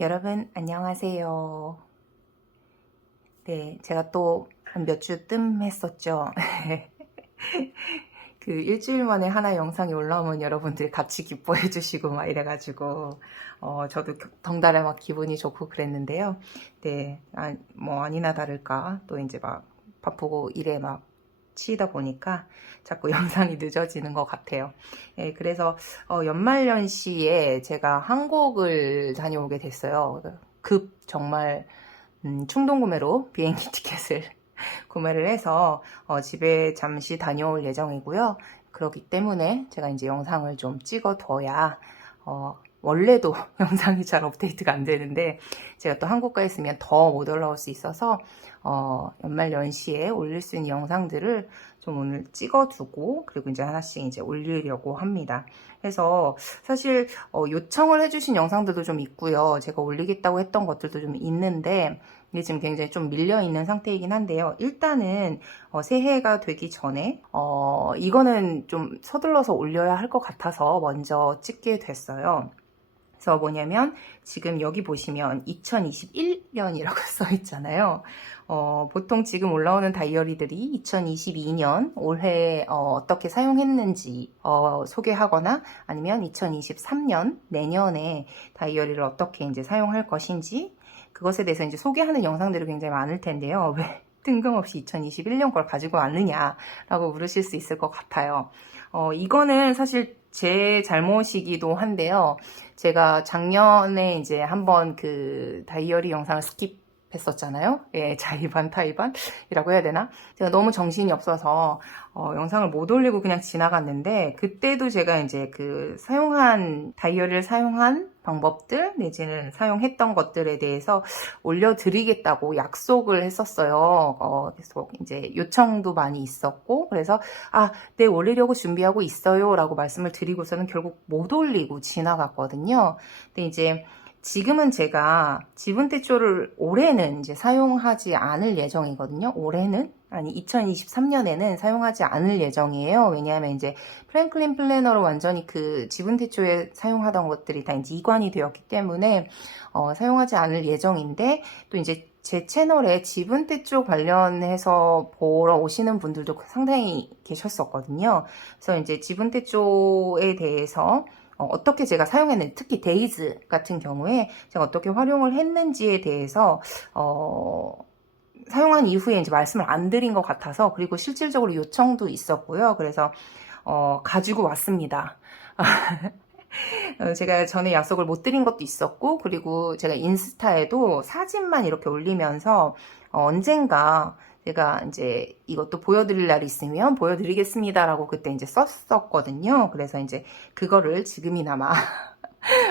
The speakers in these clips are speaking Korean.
여러분 안녕하세요. 네, 제가 또 한 몇 주 뜸했었죠. 그 일주일 만에 하나 영상이 올라오면 여러분들이 같이 기뻐해 주시고 막 이래가지고 저도 덩달아 막 기분이 좋고 그랬는데요. 네, 뭐 아니나 다를까 또 이제 막 바쁘고 일에 막 치이다 보니까 자꾸 영상이 늦어지는 것 같아요. 예, 그래서 연말연시에 제가 한국을 다녀오게 됐어요. 정말 충동 구매로 비행기 티켓을 구매를 해서 집에 잠시 다녀올 예정이고요. 그렇기 때문에 제가 이제 영상을 좀 찍어둬야 원래도 영상이 잘 업데이트가 안 되는데 제가 또 한국가 있으면 더 못 올라올 수 있어서 연말 연시에 올릴 수 있는 영상들을 좀 오늘 찍어두고 그리고 이제 하나씩 이제 올리려고 합니다. 그래서 사실 요청을 해주신 영상들도 좀 있고요. 제가 올리겠다고 했던 것들도 좀 있는데 이게 지금 굉장히 좀 밀려있는 상태이긴 한데요. 일단은 새해가 되기 전에 이거는 좀 서둘러서 올려야 할 것 같아서 먼저 찍게 됐어요. 그래서 뭐냐면 지금 여기 보시면 2021년이라고 써 있잖아요. 보통 지금 올라오는 다이어리들이 2022년 올해 어떻게 사용했는지 소개하거나 아니면 2023년 내년에 다이어리를 어떻게 이제 사용할 것인지 그것에 대해서 이제 소개하는 영상들이 굉장히 많을 텐데요. 왜 뜬금없이 2021년 걸 가지고 왔느냐라고 물으실 수 있을 것 같아요. 이거는 사실 제 잘못이기도 한데요. 제가 작년에 이제 한번 그 다이어리 영상을 스킵했었잖아요. 예, 자의반 타의반이라고 해야 되나? 제가 너무 정신이 없어서 영상을 못 올리고 그냥 지나갔는데 그때도 제가 이제 그 다이어리를 사용한 방법들 내지는 사용했던 것들에 대해서 올려드리겠다고 약속을 했었어요. 계속 이제 요청도 많이 있었고 그래서 네, 올리려고 준비하고 있어요 라고 말씀을 드리고서는 결국 못 올리고 지나갔거든요. 근데 이제 지금은 제가 지분대조를 올해는 이제 사용하지 않을 예정이거든요. 올해는 아니 2023년에는 사용하지 않을 예정이에요. 왜냐하면 이제 프랭클린 플래너로 완전히 그 지분대조에 사용하던 것들이 다 이제 이관이 되었기 때문에 사용하지 않을 예정인데 또 이제 제 채널에 지분대조 관련해서 보러 오시는 분들도 상당히 계셨었거든요. 그래서 이제 지분대조에 대해서 어떻게 제가 사용했는지, 특히 데이즈 같은 경우에 제가 어떻게 활용을 했는지에 대해서 사용한 이후에 이제 말씀을 안 드린 것 같아서 그리고 실질적으로 요청도 있었고요. 그래서 가지고 왔습니다. 제가 전에 약속을 못 드린 것도 있었고 그리고 제가 인스타에도 사진만 이렇게 올리면서 언젠가 제가 이제 이것도 보여드릴 날이 있으면 보여드리겠습니다라고 그때 이제 썼었거든요. 그래서 이제 그거를 지금이나마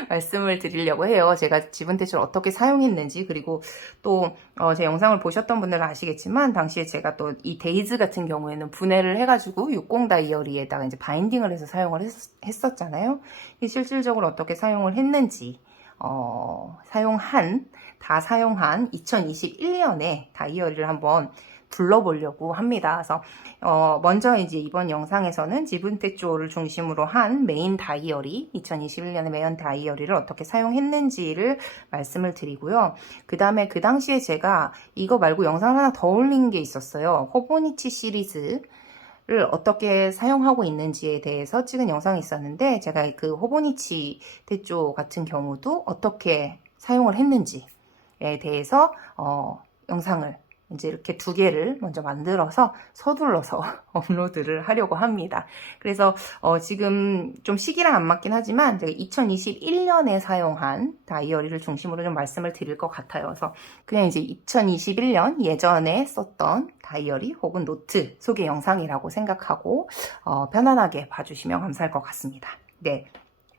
말씀을 드리려고 해요. 제가 지분대출 어떻게 사용했는지 그리고 또 제 영상을 보셨던 분들은 아시겠지만 당시에 제가 또 이 데이즈 같은 경우에는 분해를 해가지고 60 다이어리에다가 이제 바인딩을 해서 사용을 했었잖아요. 실질적으로 어떻게 사용을 했는지 다 사용한 2021년에 다이어리를 한번 불러보려고 합니다. 그래서 먼저 이제 이번 영상에서는 지분대조를 중심으로 한 메인 다이어리 2021년의 메인 다이어리를 어떻게 사용했는지를 말씀을 드리고요. 그 다음에 그 당시에 제가 이거 말고 영상을 하나 더 올린 게 있었어요. 호보니치 시리즈를 어떻게 사용하고 있는지에 대해서 찍은 영상이 있었는데 제가 그 호보니치 대조 같은 경우도 어떻게 사용을 했는지에 대해서 영상을 이제 이렇게 두 개를 먼저 만들어서 서둘러서 업로드를 하려고 합니다. 그래서 지금 좀 시기랑 안 맞긴 하지만 제가 2021년에 사용한 다이어리를 중심으로 좀 말씀을 드릴 것 같아요. 그래서 그냥 이제 2021년 예전에 썼던 다이어리 혹은 노트 소개 영상이라고 생각하고 편안하게 봐주시면 감사할 것 같습니다. 네.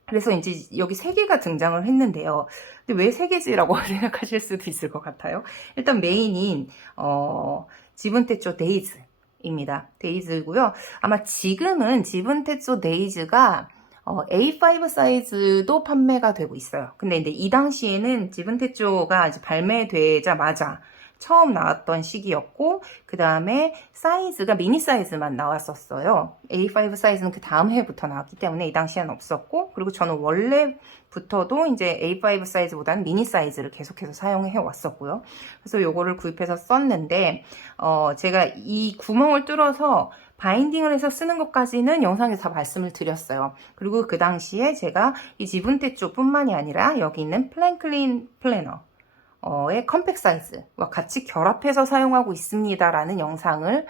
그래서 이제 여기 세 개가 등장을 했는데요. 근데 왜 세 개지라고 생각하실 수도 있을 것 같아요. 일단 메인인 지분대조 데이즈입니다. 데이즈고요. 아마 지금은 지분대조 데이즈가 A5 사이즈도 판매가 되고 있어요. 근데 이제 이 당시에는 지분대조가 이제 발매되자마자 처음 나왔던 시기였고, 그 다음에 사이즈가 미니 사이즈만 나왔었어요. A5 사이즈는 그 다음 해부터 나왔기 때문에 이 당시에는 없었고, 그리고 저는 원래부터도 이제 A5 사이즈보다는 미니 사이즈를 계속해서 사용해 왔었고요. 그래서 요거를 구입해서 썼는데, 제가 이 구멍을 뚫어서 바인딩을 해서 쓰는 것까지는 영상에서 다 말씀을 드렸어요. 그리고 그 당시에 제가 이 지분테 쪽뿐만이 아니라 여기 있는 플랭클린 플래너 의 컴팩 사이즈와 같이 결합해서 사용하고 있습니다라는 영상을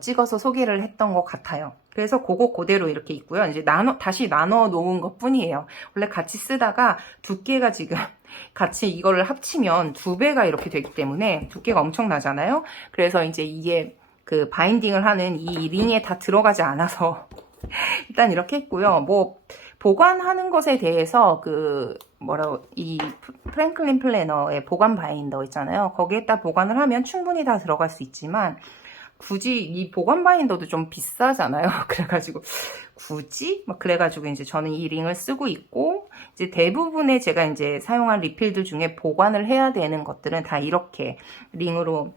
찍어서 소개를 했던 것 같아요. 그래서 그거 그대로 이렇게 있고요. 이제 다시 나눠 놓은 것 뿐이에요. 원래 같이 쓰다가 두께가 지금 같이 이거를 합치면 2배가 이렇게 되기 때문에 두께가 엄청나잖아요. 그래서 이제 이게 그 바인딩을 하는 이 링에 다 들어가지 않아서 일단 이렇게 했고요. 뭐 보관하는 것에 대해서 이 프랭클린 플래너의 보관 바인더 있잖아요. 거기에다 보관을 하면 충분히 다 들어갈 수 있지만 굳이 이 보관 바인더도 좀 비싸잖아요. 그래가지고 굳이 막 그래가지고 이제 저는 이 링을 쓰고 있고, 이제 대부분의 제가 이제 사용한 리필들 중에 보관을 해야 되는 것들은 다 이렇게 링으로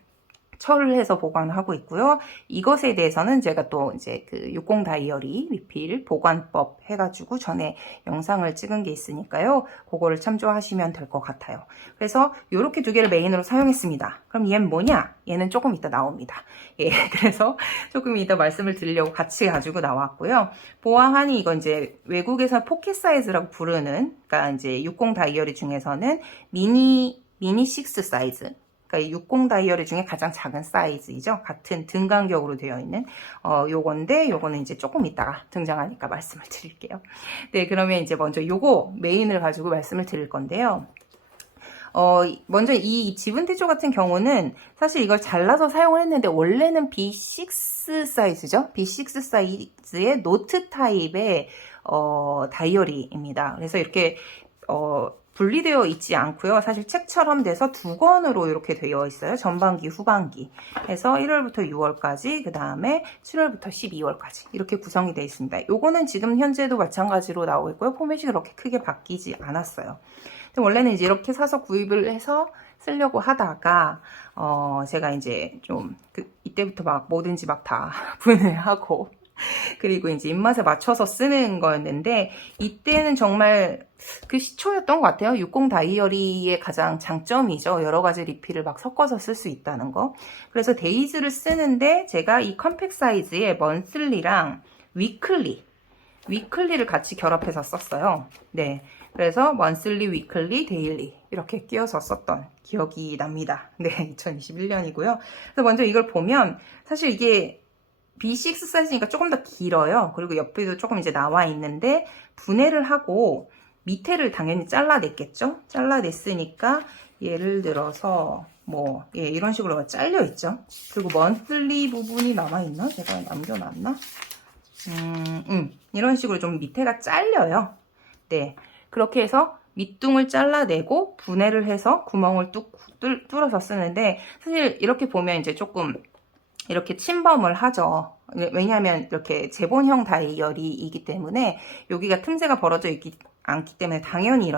철을 해서 보관하고 있고요. 이것에 대해서는 제가 또 이제 그 60 다이어리 리필 보관법 해가지고 전에 영상을 찍은 게 있으니까요. 그거를 참조하시면 될 것 같아요. 그래서 이렇게 두 개를 메인으로 사용했습니다. 그럼 얘는 뭐냐? 얘는 조금 이따 나옵니다. 예, 그래서 조금 이따 말씀을 드리려고 같이 가지고 나왔고요. 보아하니 이건 이제 외국에서 포켓 사이즈라고 부르는, 그러니까 이제 60 다이어리 중에서는 미니 6 사이즈. 그러니까 60 다이어리 중에 가장 작은 사이즈이죠. 같은 등 간격으로 되어 있는 요건데, 요거는 이제 조금 이따가 등장하니까 말씀을 드릴게요. 네, 그러면 이제 먼저 요거 메인을 가지고 말씀을 드릴 건데요. 먼저 이 지분대조 같은 경우는 사실 이걸 잘라서 사용을 했는데 원래는 B6 사이즈죠. B6 사이즈의 노트 타입의 다이어리입니다. 그래서 이렇게 분리되어 있지 않고요. 사실 책처럼 돼서 2권으로 이렇게 되어 있어요. 전반기, 후반기. 해서 1월부터 6월까지, 그 다음에 7월부터 12월까지 이렇게 구성이 되어 있습니다. 요거는 지금 현재도 마찬가지로 나오고 있고요. 포맷이 그렇게 크게 바뀌지 않았어요. 근데 원래는 이제 이렇게 사서 구입을 해서 쓰려고 하다가 제가 이제 좀 이때부터 막 뭐든지 막 다 분해하고 그리고 이제 입맛에 맞춰서 쓰는 거였는데, 이때는 정말 그 시초였던 것 같아요. 60 다이어리의 가장 장점이죠. 여러 가지 리필을 막 섞어서 쓸 수 있다는 거. 그래서 데이즈를 쓰는데 제가 이 컴팩 사이즈의 먼슬리랑 위클리를 같이 결합해서 썼어요. 네. 그래서 먼슬리, 위클리, 데일리 이렇게 끼워서 썼던 기억이 납니다. 네, 2021년이고요. 그래서 먼저 이걸 보면 사실 이게 B6 사이즈니까 조금 더 길어요. 그리고 옆에도 조금 이제 나와 있는데 분해를 하고 밑에를 당연히 잘라냈겠죠. 잘라냈으니까 예를 들어서 뭐 이런 식으로 잘려 있죠. 그리고 먼슬리 부분이 남아 있나? 제가 남겨놨나? 이런 식으로 좀 밑에가 잘려요. 네, 그렇게 해서 밑둥을 잘라내고 분해를 해서 구멍을 뚫어서 쓰는데, 사실 이렇게 보면 이제 조금 이렇게 침범을 하죠. 왜냐하면 이렇게 제본형 다이어리이기 때문에 여기가 틈새가 벌어져 있지 않기 때문에 당연히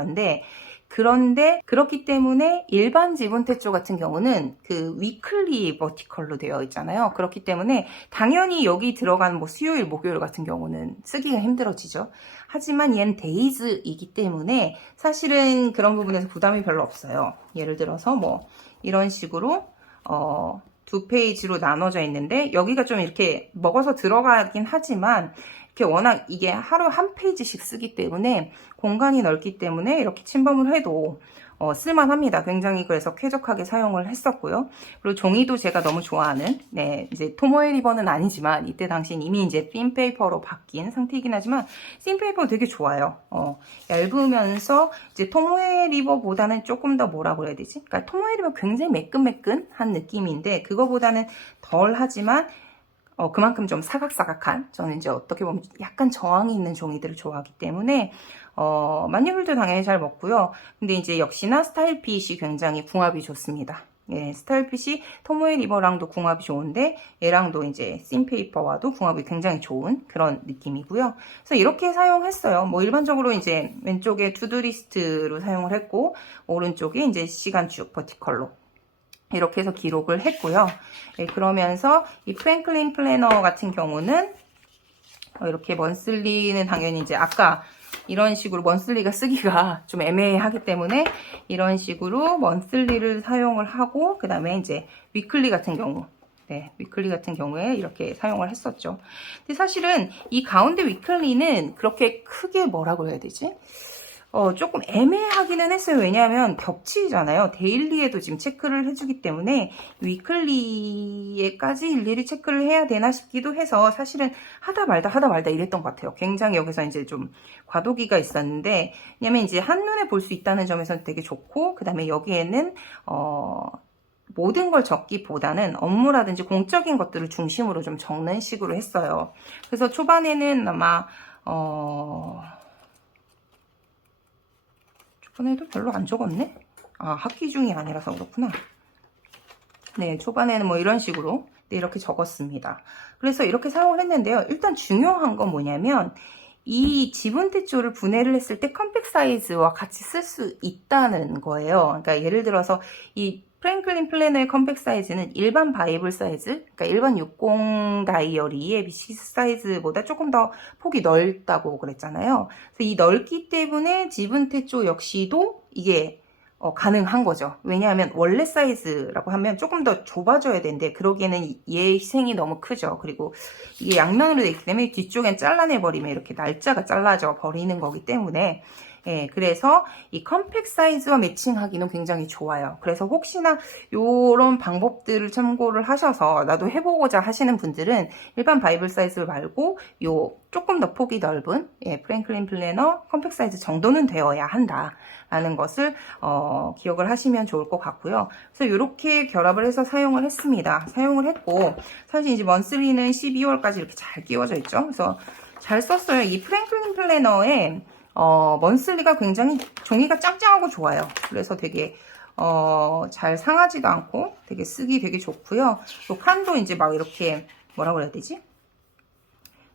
그런데 그렇기 때문에 일반 지분태조 같은 경우는 그 위클리 버티컬로 되어 있잖아요. 그렇기 때문에 당연히 여기 들어간 뭐 수요일, 목요일 같은 경우는 쓰기가 힘들어지죠. 하지만 얘는 데이즈이기 때문에 사실은 그런 부분에서 부담이 별로 없어요. 예를 들어서 뭐 이런 식으로 2페이지로 나눠져 있는데, 여기가 좀 이렇게 먹어서 들어가긴 하지만 이렇게 워낙 이게 하루 한 페이지씩 쓰기 때문에 공간이 넓기 때문에 이렇게 침범을 해도 쓸만합니다. 굉장히 그래서 쾌적하게 사용을 했었고요. 그리고 종이도 제가 너무 좋아하는, 이제 토모에 리버는 아니지만 이때 당시엔 이미 이제 핀페이퍼로 바뀐 상태이긴 하지만 핀페이퍼 되게 좋아요. 얇으면서 이제 토모에 리버보다는 조금 더 뭐라고 해야 되지? 그러니까 토모에 리버 굉장히 매끈매끈한 느낌인데 그거보다는 덜 하지만 그만큼 좀 사각사각한, 저는 이제 어떻게 보면 약간 저항이 있는 종이들을 좋아하기 때문에 만년필도 당연히 잘 먹고요. 근데 이제 역시나 스타일핏이 굉장히 궁합이 좋습니다. 예, 스타일핏이 토모에 리버랑도 궁합이 좋은데 얘랑도 이제 씬페이퍼와도 궁합이 굉장히 좋은 그런 느낌이고요. 그래서 이렇게 사용했어요. 뭐 일반적으로 이제 왼쪽에 투두리스트로 사용을 했고 오른쪽에 이제 시간축 버티컬로 이렇게 해서 기록을 했고요. 예, 그러면서 이 프랭클린 플래너 같은 경우는 이렇게 먼슬리는 당연히 이제 아까 이런 식으로 먼슬리가 쓰기가 좀 애매하기 때문에 이런 식으로 먼슬리를 사용을 하고 그 다음에 이제 위클리 같은 경우 네, 위클리 같은 경우에 이렇게 사용을 했었죠. 근데 사실은 이 가운데 위클리는 그렇게 크게 뭐라고 해야 되지? 조금 애매하기는 했어요. 왜냐하면 겹치잖아요. 데일리에도 지금 체크를 해주기 때문에 위클리에까지 일일이 체크를 해야 되나 싶기도 해서 사실은 하다 말다 이랬던 것 같아요. 굉장히 여기서 이제 좀 과도기가 있었는데 왜냐면 이제 한눈에 볼 수 있다는 점에서는 되게 좋고 그 다음에 여기에는 모든 걸 적기보다는 업무라든지 공적인 것들을 중심으로 좀 적는 식으로 했어요. 그래서 초반에는 아마 초반에도 별로 안 적었네? 아, 학기 중이 아니라서 그렇구나. 네, 초반에는 뭐 이런 식으로 네, 이렇게 적었습니다. 그래서 이렇게 사용을 했는데요. 일단 중요한 건 뭐냐면 이 지분대조를 분해를 했을 때 컴팩 사이즈와 같이 쓸 수 있다는 거예요. 그러니까 예를 들어서 이 프랭클린 플래너의 컴팩 사이즈는 일반 바이블 사이즈, 그러니까 일반 60 다이어리의 BC 사이즈보다 조금 더 폭이 넓다고 그랬잖아요. 그래서 이 넓기 때문에 지분대조 역시도 이게 가능한 거죠. 왜냐하면 원래 사이즈라고 하면 조금 더 좁아져야 되는데 그러기에는 얘 희생이 너무 크죠. 그리고 이게 양면으로 되어 있기 때문에 뒤쪽엔 잘라내버리면 이렇게 날짜가 잘라져 버리는 거기 때문에 예, 그래서 이 컴팩 사이즈와 매칭하기는 굉장히 좋아요. 그래서 혹시나 이런 방법들을 참고를 하셔서 나도 해보고자 하시는 분들은 일반 바이블 사이즈 말고 요 조금 더 폭이 넓은 예, 프랭클린 플래너 컴팩 사이즈 정도는 되어야 한다라는 것을 기억을 하시면 좋을 것 같고요. 그래서 이렇게 결합을 해서 사용을 했습니다. 사용을 했고 사실 이제 먼슬리는 12월까지 이렇게 잘 끼워져 있죠. 그래서 잘 썼어요. 이 프랭클린 플래너에 먼슬리가 굉장히 종이가 짱짱하고 좋아요. 그래서 되게 잘 상하지도 않고 되게 쓰기 되게 좋고요. 또 칸도 이제 막 이렇게 뭐라고 해야 되지?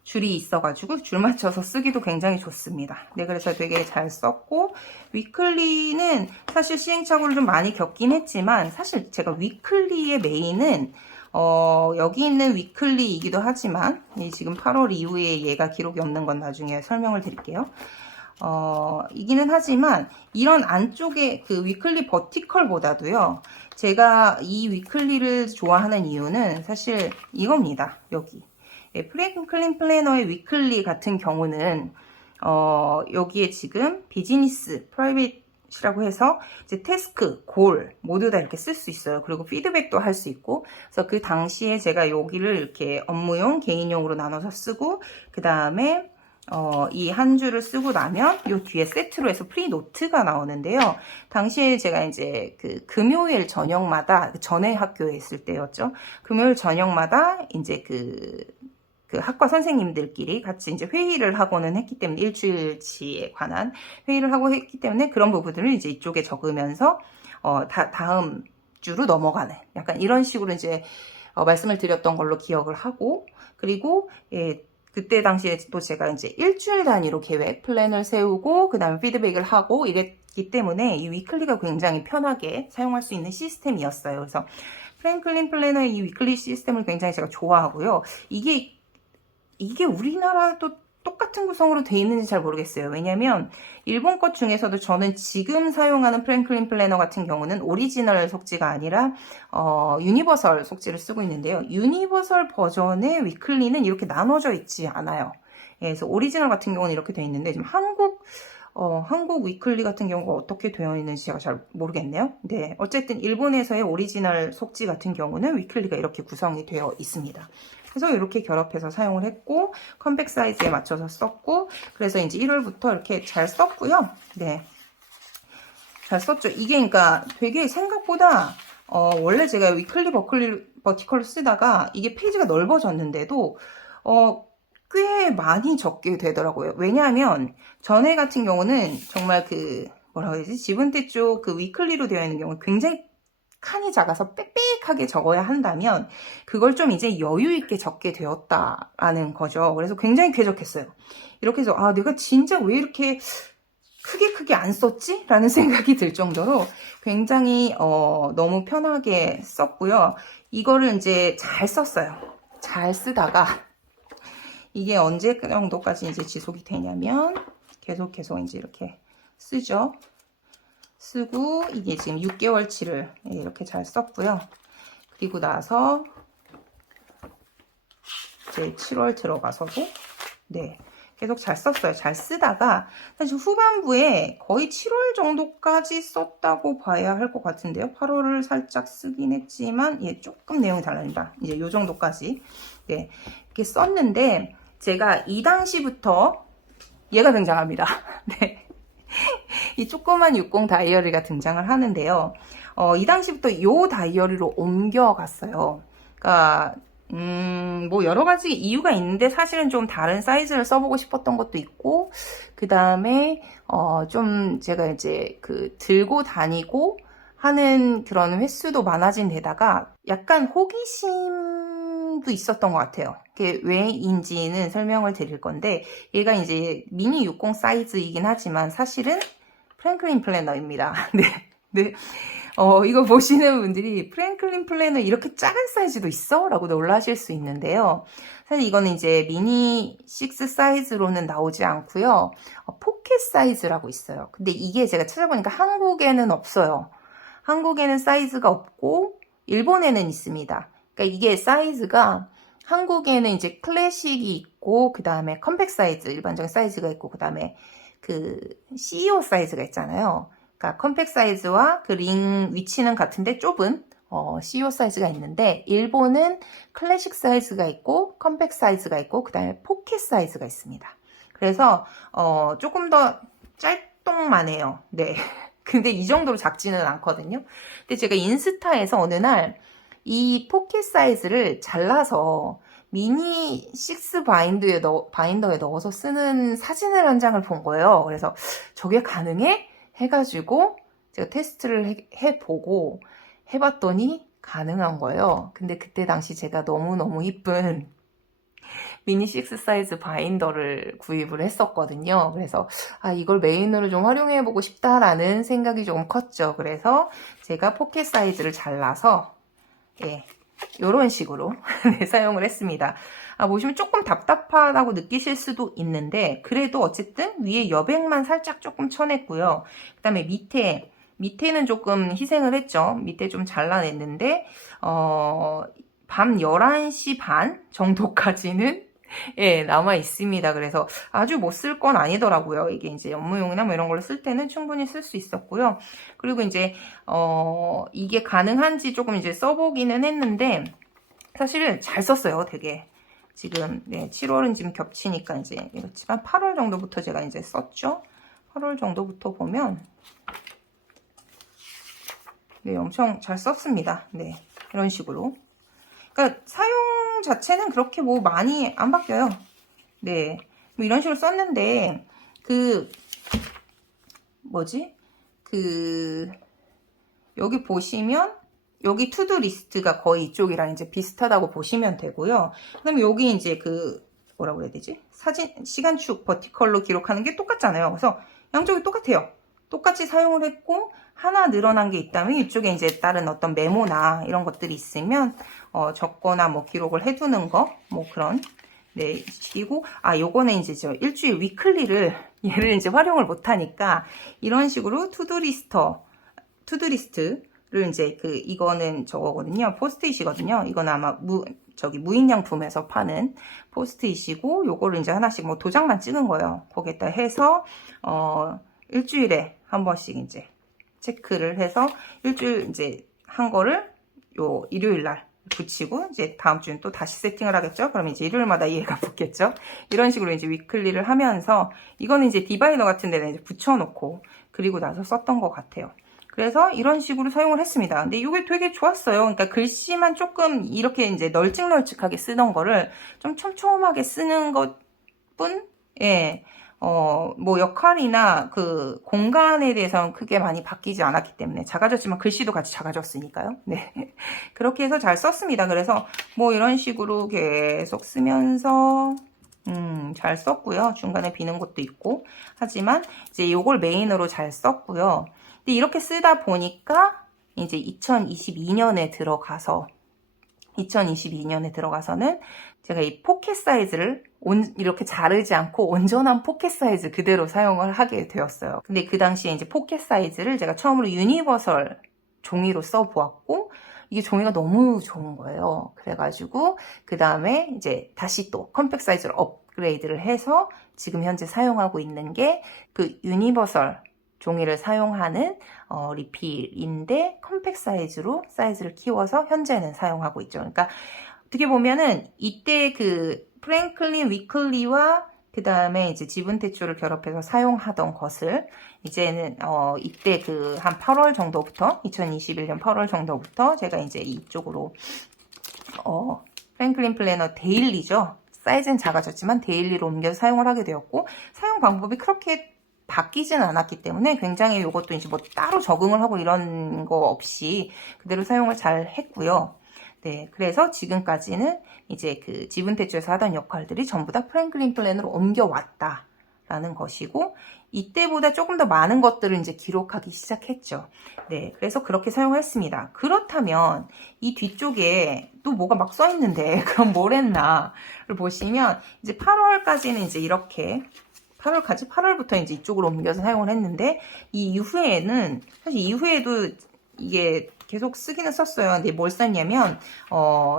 줄이 있어가지고 줄 맞춰서 쓰기도 굉장히 좋습니다. 네, 그래서 되게 잘 썼고 위클리는 사실 시행착오를 좀 많이 겪긴 했지만 사실 제가 위클리의 메인은 여기 있는 위클리이기도 하지만 지금 8월 이후에 얘가 기록이 없는 건 나중에 설명을 드릴게요. 이기는 하지만 이런 안쪽에 그 위클리 버티컬보다도요. 제가 이 위클리를 좋아하는 이유는 사실 이겁니다. 여기 프랭클린 플래너의 위클리 같은 경우는 여기에 지금 비즈니스, 프라이빗이라고 해서 이제 태스크, 골 모두 다 이렇게 쓸 수 있어요. 그리고 피드백도 할 수 있고 그래서 그 당시에 제가 여기를 이렇게 업무용, 개인용으로 나눠서 쓰고 그 다음에 이 한 줄을 쓰고 나면 요 뒤에 세트로 해서 프리노트가 나오는데요. 당시에 제가 이제 그 금요일 저녁마다 전에 학교에 있을 때였죠. 금요일 저녁마다 이제 그 학과 선생님들끼리 같이 이제 회의를 하고는 했기 때문에 일주일치에 관한 회의를 하고 했기 때문에 그런 부분들을 이제 이쪽에 적으면서 다음 주로 넘어가는 약간 이런 식으로 이제 말씀을 드렸던 걸로 기억을 하고 그리고 예, 그때 당시에 또 제가 이제 일주일 단위로 계획, 플랜을 세우고, 그 다음에 피드백을 하고 이랬기 때문에 이 위클리가 굉장히 편하게 사용할 수 있는 시스템이었어요. 그래서 프랭클린 플래너의 이 위클리 시스템을 굉장히 제가 좋아하고요. 이게 우리나라도 똑같은 구성으로 되어 있는지 잘 모르겠어요. 왜냐면 일본 것 중에서도 저는 지금 사용하는 프랭클린 플래너 같은 경우는 오리지널 속지가 아니라 유니버설 속지를 쓰고 있는데요. 유니버설 버전의 위클리는 이렇게 나눠져 있지 않아요. 예, 그래서 오리지널 같은 경우는 이렇게 되어 있는데 지금 한국 위클리 같은 경우가 어떻게 되어 있는지 제가 잘 모르겠네요. 네, 어쨌든 일본에서의 오리지널 속지 같은 경우는 위클리가 이렇게 구성이 되어 있습니다. 그래서 이렇게 결합해서 사용을 했고 컴팩 사이즈에 맞춰서 썼고 그래서 이제 1월부터 이렇게 잘 썼고요. 네, 잘 썼죠. 이게 그러니까 되게 생각보다 원래 제가 위클리 버티컬을 쓰다가 이게 페이지가 넓어졌는데도 꽤 많이 적게 되더라고요. 왜냐하면 전에 같은 경우는 정말 그 뭐라고 해야 되지? 지분대 쪽 그 위클리로 되어 있는 경우는 굉장히 칸이 작아서 빽빽하게 적어야 한다면 그걸 좀 이제 여유 있게 적게 되었다라는 거죠. 그래서 굉장히 쾌적했어요. 이렇게 해서 아 내가 진짜 왜 이렇게 크게 안 썼지? 라는 생각이 들 정도로 굉장히 너무 편하게 썼고요. 이거를 이제 잘 썼어요. 잘 쓰다가 이게 언제 정도까지 이제 지속이 되냐면 계속 이제 이렇게 쓰죠. 쓰고 이게 지금 6개월치를 이렇게 잘 썼고요. 그리고 나서 이제 7월 들어가서도 네 계속 잘 썼어요. 잘 쓰다가 사실 후반부에 거의 7월 정도까지 썼다고 봐야 할 것 같은데요. 8월을 살짝 쓰긴 했지만 예, 조금 내용이 달라집니다. 이제 요 정도까지 네 이렇게 썼는데 제가 이 당시부터 얘가 등장합니다. 네. 이 조그만 60 다이어리가 등장을 하는데요. 이 당시부터 이 다이어리로 옮겨갔어요. 그러니까 뭐 여러 가지 이유가 있는데 사실은 좀 다른 사이즈를 써보고 싶었던 것도 있고 그 다음에 좀 제가 이제 그 들고 다니고 하는 그런 횟수도 많아진 데다가 약간 호기심도 있었던 것 같아요. 그게 왜인지는 설명을 드릴 건데 얘가 이제 미니 60 사이즈이긴 하지만 사실은 프랭클린 플래너입니다. 네. 네. 이거 보시는 분들이 프랭클린 플래너 이렇게 작은 사이즈도 있어? 라고 놀라실 수 있는데요. 사실 이거는 이제 미니 6 사이즈로는 나오지 않고요. 포켓 사이즈라고 있어요. 근데 이게 제가 찾아보니까 한국에는 없어요. 한국에는 사이즈가 없고 일본에는 있습니다. 그러니까 이게 사이즈가 한국에는 이제 클래식이 있고 그 다음에 컴팩 사이즈 일반적인 사이즈가 있고 그 다음에 그 CEO 사이즈가 있잖아요. 그러니까 컴팩 사이즈와 그 링 위치는 같은데 좁은 CEO 사이즈가 있는데 일본은 클래식 사이즈가 있고 컴팩 사이즈가 있고 그 다음에 포켓 사이즈가 있습니다. 그래서 조금 더 짤똥만해요. 네. 근데 이 정도로 작지는 않거든요. 근데 제가 인스타에서 어느 날 이 포켓 사이즈를 잘라서 미니 6 바인더에 넣어서 쓰는 사진을 한 장을 본 거예요. 그래서 저게 가능해? 해가지고 제가 테스트를 해보고 해봤더니 가능한 거예요. 근데 그때 당시 제가 너무너무 이쁜 미니 6 사이즈 바인더를 구입을 했었거든요. 그래서 이걸 메인으로 좀 활용해보고 싶다라는 생각이 조금 컸죠. 그래서 제가 포켓 사이즈를 잘라서 예, 이런 식으로 네, 사용을 했습니다. 보시면 조금 답답하다고 느끼실 수도 있는데 그래도 어쨌든 위에 여백만 살짝 조금 쳐냈고요. 그 다음에 밑에는 조금 희생을 했죠. 밑에 좀 잘라냈는데 밤 11시 반 정도까지는 예, 남아 있습니다. 그래서 아주 못 쓸 건 아니더라고요. 이게 이제 업무용이나 뭐 이런 걸로 쓸 때는 충분히 쓸 수 있었고요. 그리고 이제 이게 가능한지 조금 이제 써보기는 했는데 사실 잘 썼어요. 되게 지금 네, 7월은 지금 겹치니까 이제 이렇지만 8월 정도부터 제가 이제 썼죠. 8월 정도부터 보면 네, 엄청 잘 썼습니다. 네, 이런 식으로. 그러니까 사용 자체는 그렇게 뭐 많이 안 바뀌어요. 네, 뭐 이런 식으로 썼는데 여기 보시면 여기 투두 리스트가 거의 이쪽이랑 이제 비슷하다고 보시면 되고요. 그다음에 여기 이제 뭐라고 해야 되지? 시간축 버티컬로 기록하는 게 똑같잖아요. 그래서 양쪽이 똑같아요. 똑같이 사용을 했고 하나 늘어난 게 있다면 이쪽에 이제 다른 어떤 메모나 이런 것들이 있으면 적거나 뭐 기록을 해두는 거 뭐 그런 네 식이고 요거는 이제 저 일주일 위클리를 얘를 이제 활용을 못하니까 이런 식으로 투두리스트를 이제 이거는 저거거든요. 포스트잇이거든요. 이거는 아마 무인양품에서 파는 포스트잇이고 요거를 이제 하나씩 뭐 도장만 찍은 거예요. 거기에다 해서 일주일에 한 번씩 이제 체크를 해서 일주일 이제 한 거를 요 일요일 날 붙이고 이제 다음 주는 또 다시 세팅을 하겠죠. 그러면 이제 일요일마다 얘가 붙겠죠. 이런 식으로 이제 위클리를 하면서 이거는 이제 디바이더 같은 데는 이제 붙여놓고 그리고 나서 썼던 것 같아요. 그래서 이런 식으로 사용을 했습니다. 근데 이게 되게 좋았어요. 그러니까 글씨만 조금 이렇게 이제 널찍널찍하게 쓰던 거를 좀 촘촘하게 쓰는 것뿐, 예. 뭐 역할이나 공간에 대해서는 크게 많이 바뀌지 않았기 때문에 작아졌지만 글씨도 같이 작아졌으니까요. 네. 그렇게 해서 잘 썼습니다. 그래서 뭐 이런 식으로 계속 쓰면서 잘 썼고요. 중간에 비는 것도 있고. 하지만 이제 요걸 메인으로 잘 썼고요. 근데 이렇게 쓰다 보니까 이제 2022년에 들어가서는 제가 이 포켓 사이즈를 이렇게 자르지 않고 온전한 포켓 사이즈 그대로 사용을 하게 되었어요. 근데 그 당시에 이제 포켓 사이즈를 제가 처음으로 유니버설 종이로 써보았고, 이게 종이가 너무 좋은 거예요. 그래가지고 그 다음에 이제 다시 또 컴팩 사이즈로 업그레이드를 해서 지금 현재 사용하고 있는 게 그 유니버설 종이를 사용하는 리필인데 컴팩 사이즈로 사이즈를 키워서 현재는 사용하고 있죠. 그러니까 어떻게 보면은 이때 그 프랭클린 위클리와 그 다음에 이제 지분 대출을 결합해서 사용하던 것을 이제는 이때 그 한 8월 정도부터 2021년 8월 정도부터 제가 이제 이쪽으로 프랭클린 플래너 데일리죠. 사이즈는 작아졌지만 데일리로 옮겨서 사용을 하게 되었고, 사용 방법이 그렇게 바뀌지는 않았기 때문에 굉장히 이것도 이제 뭐 따로 적응을 하고 이런 거 없이 그대로 사용을 잘 했고요. 네, 그래서 지금까지는 이제 그 지분 대출에서 하던 역할들이 전부 다 프랭클린 플랜으로 옮겨왔다라는 것이고, 이때보다 조금 더 많은 것들을 이제 기록하기 시작했죠. 네, 그래서 그렇게 사용을 했습니다. 그렇다면 이 뒤쪽에 또 뭐가 막 써 있는데 그럼 뭘 했나를 보시면 이제 8월까지는 이제 이렇게 8월부터 이제 이쪽으로 옮겨서 사용을 했는데, 이 이후에는 사실 이후에도 이게 계속 쓰기는 썼어요. 근데 뭘 썼냐면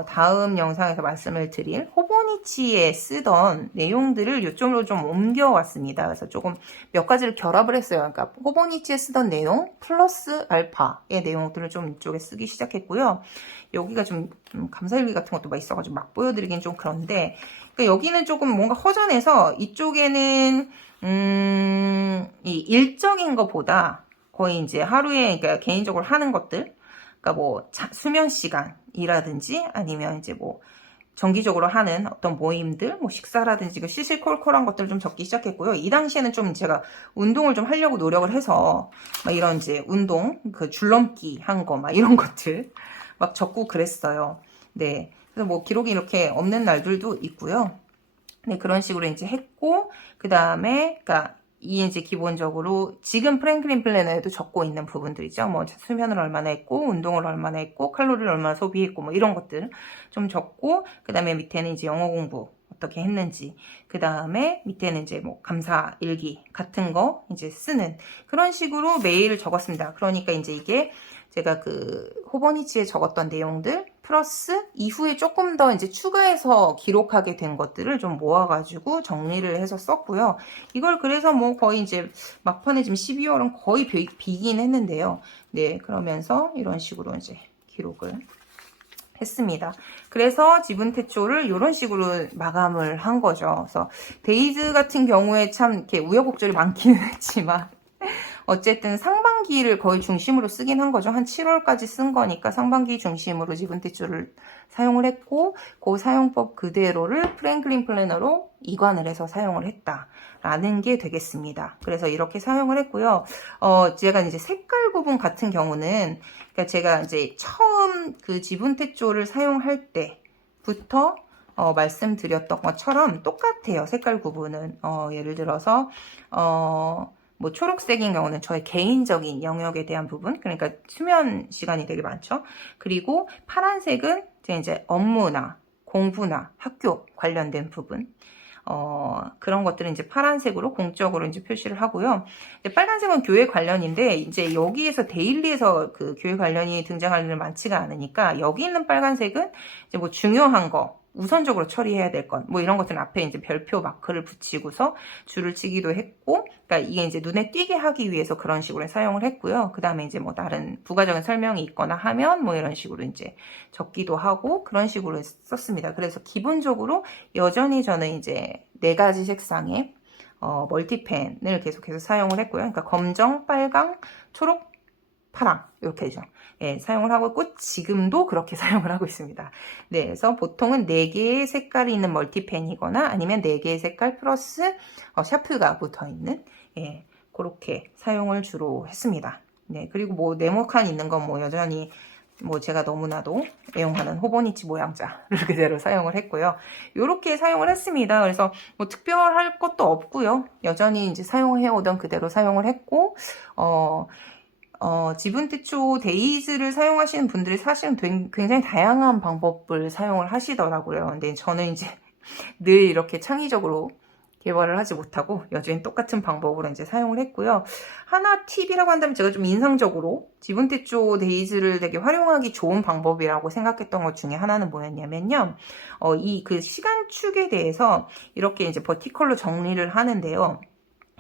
다음 영상에서 말씀을 드릴 호보니치에 쓰던 내용들을 이쪽으로 좀 옮겨왔습니다. 그래서 조금 몇 가지를 결합을 했어요. 그러니까 호보니치에 쓰던 내용 플러스 알파의 내용들을 좀 이쪽에 쓰기 시작했고요. 여기가 좀 감사일기 같은 것도 막 있어가지고 막 보여드리긴 좀 그런데, 그러니까 여기는 조금 뭔가 허전해서 이쪽에는 이 일적인 것보다 거의 이제 하루에 그러니까 개인적으로 하는 것들, 그러니까 뭐 수면 시간이라든지 아니면 이제 뭐 정기적으로 하는 어떤 모임들, 뭐 식사라든지 그 시시콜콜한 것들을 좀 적기 시작했고요. 이 당시에는 좀 제가 운동을 좀 하려고 노력을 해서 막 이런 이제 운동, 그 줄넘기 한 거 막 이런 것들 막 적고 그랬어요. 네. 그래서 뭐 기록이 이렇게 없는 날들도 있고요. 네, 그런 식으로 이제 했고, 그 다음에, 그니까, 이 이제 기본적으로 지금 프랭클린 플래너에도 적고 있는 부분들이죠. 뭐, 수면을 얼마나 했고, 운동을 얼마나 했고, 칼로리를 얼마나 소비했고, 뭐, 이런 것들 좀 적고, 그 다음에 밑에는 이제 영어 공부 어떻게 했는지, 그 다음에 밑에는 이제 뭐, 감사 일기 같은 거 이제 쓰는 그런 식으로 메일을 적었습니다. 그러니까 이제 이게 제가 그 호버니치에 적었던 내용들 플러스 이후에 조금 더 이제 추가해서 기록하게 된 것들을 좀 모아가지고 정리를 해서 썼고요. 이걸 그래서 뭐 거의 이제 막판에 지금 12월은 거의 비긴 했는데요. 네, 그러면서 이런 식으로 이제 기록을 했습니다. 그래서 지분 대초를 이런 식으로 마감을 한 거죠. 그래서 데이즈 같은 경우에 참 이렇게 우여곡절이 많기는 했지만 어쨌든 상반기를 거의 중심으로 쓰긴 한 거죠. 한 7월까지 쓴 거니까 상반기 중심으로 지분 대출을 사용을 했고, 그 사용법 그대로를 프랭클린 플래너로 이관을 해서 사용을 했다라는 게 되겠습니다. 그래서 이렇게 사용을 했고요. 제가 이제 색깔 구분 같은 경우는, 그러니까 제가 이제 처음 그 지분 대출을 사용할 때부터 말씀드렸던 것처럼 똑같아요. 색깔 구분은. 예를 들어서, 뭐 초록색인 경우는 저의 개인적인 영역에 대한 부분, 그러니까 수면 시간이 되게 많죠. 그리고 파란색은 제 이제 업무나 공부나 학교 관련된 부분, 그런 것들은 이제 파란색으로 공적으로 이제 표시를 하고요. 빨간색은 교회 관련인데 이제 여기에서 데일리에서 그 교회 관련이 등장할 일은 많지가 않으니까 여기 있는 빨간색은 이제 뭐 중요한 거, 우선적으로 처리해야 될 것, 뭐 이런 것들은 앞에 이제 별표 마크를 붙이고서 줄을 치기도 했고, 그러니까 이게 이제 눈에 띄게 하기 위해서 그런 식으로 사용을 했고요. 그 다음에 이제 뭐 다른 부가적인 설명이 있거나 하면 뭐 이런 식으로 이제 적기도 하고 그런 식으로 썼습니다. 그래서 기본적으로 여전히 저는 이제 4가지 색상의 멀티펜을 계속해서 사용을 했고요. 그러니까 검정, 빨강, 초록, 파랑 이렇게 되죠. 예, 사용을 하고 있고 지금도 그렇게 사용을 하고 있습니다. 네, 그래서 보통은 4개의 색깔이 있는 멀티펜이거나 아니면 4개의 색깔 플러스 샤프가 붙어있는, 예, 그렇게 사용을 주로 했습니다. 네, 그리고 뭐 네모칸 있는 건 뭐 여전히 뭐 제가 너무나도 애용하는 호보니치 모양자를 그대로 사용을 했고요. 이렇게 사용을 했습니다. 그래서 뭐 특별할 것도 없고요. 여전히 이제 사용해오던 그대로 사용을 했고, 지분대초 데이즈를 사용하시는 분들이 사실은 굉장히 다양한 방법을 사용을 하시더라고요. 근데 저는 이제 늘 이렇게 창의적으로 개발을 하지 못하고 여전히 똑같은 방법으로 이제 사용을 했고요. 하나 팁이라고 한다면 제가 좀 인상적으로 지분대초 데이즈를 되게 활용하기 좋은 방법이라고 생각했던 것 중에 하나는 뭐였냐면요. 이 그 시간축에 대해서 이렇게 이제 버티컬로 정리를 하는데요.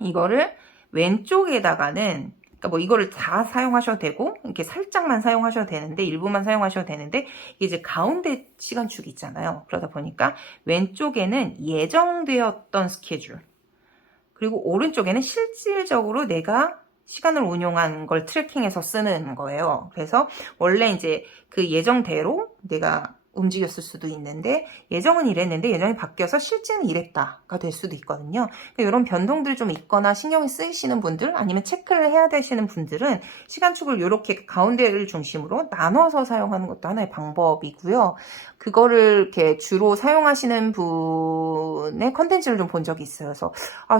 이거를 왼쪽에다가는 그러니까 뭐 이거를 다 사용하셔도 되고 이렇게 살짝만 사용하셔도 되는데 일부만 사용하셔도 되는데 이게 이제 가운데 시간축이 있잖아요. 그러다 보니까 왼쪽에는 예정되었던 스케줄 그리고 오른쪽에는 실질적으로 내가 시간을 운용한 걸 트래킹해서 쓰는 거예요. 그래서 원래 이제 그 예정대로 내가 움직였을 수도 있는데 예정은 이랬는데 예정이 바뀌어서 실제는 이랬다가 될 수도 있거든요. 그러니까 이런 변동들이 좀 있거나 신경이 쓰이시는 분들 아니면 체크를 해야 되시는 분들은 시간축을 이렇게 가운데를 중심으로 나눠서 사용하는 것도 하나의 방법이고요. 그거를 이렇게 주로 사용하시는 분의 컨텐츠를 좀 본 적이 있어요. 그래서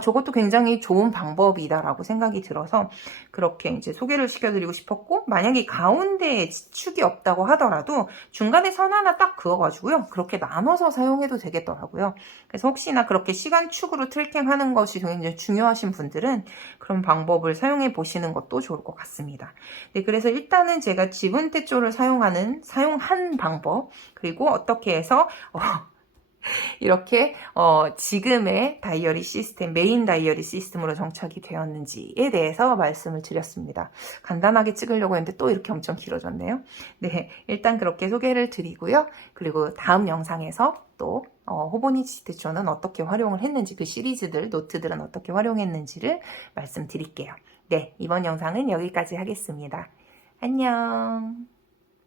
저것도 굉장히 좋은 방법이다라고 생각이 들어서 그렇게 이제 소개를 시켜드리고 싶었고 만약에 가운데에 축이 없다고 하더라도 중간에 선 하나 딱 그어가지고요. 그렇게 나눠서 사용해도 되겠더라고요. 그래서 혹시나 그렇게 시간축으로 트래킹하는 것이 굉장히 중요하신 분들은 그런 방법을 사용해 보시는 것도 좋을 것 같습니다. 네, 그래서 일단은 제가 지분대초를 사용한 방법 그리고 어떻게 해서 이렇게 지금의 다이어리 시스템, 메인 다이어리 시스템으로 정착이 되었는지에 대해서 말씀을 드렸습니다. 간단하게 찍으려고 했는데 또 이렇게 엄청 길어졌네요. 네, 일단 그렇게 소개를 드리고요. 그리고 다음 영상에서 또 호보니치 대초는 어떻게 활용을 했는지 그 시리즈들, 노트들은 어떻게 활용했는지를 말씀드릴게요. 네, 이번 영상은 여기까지 하겠습니다. 안녕.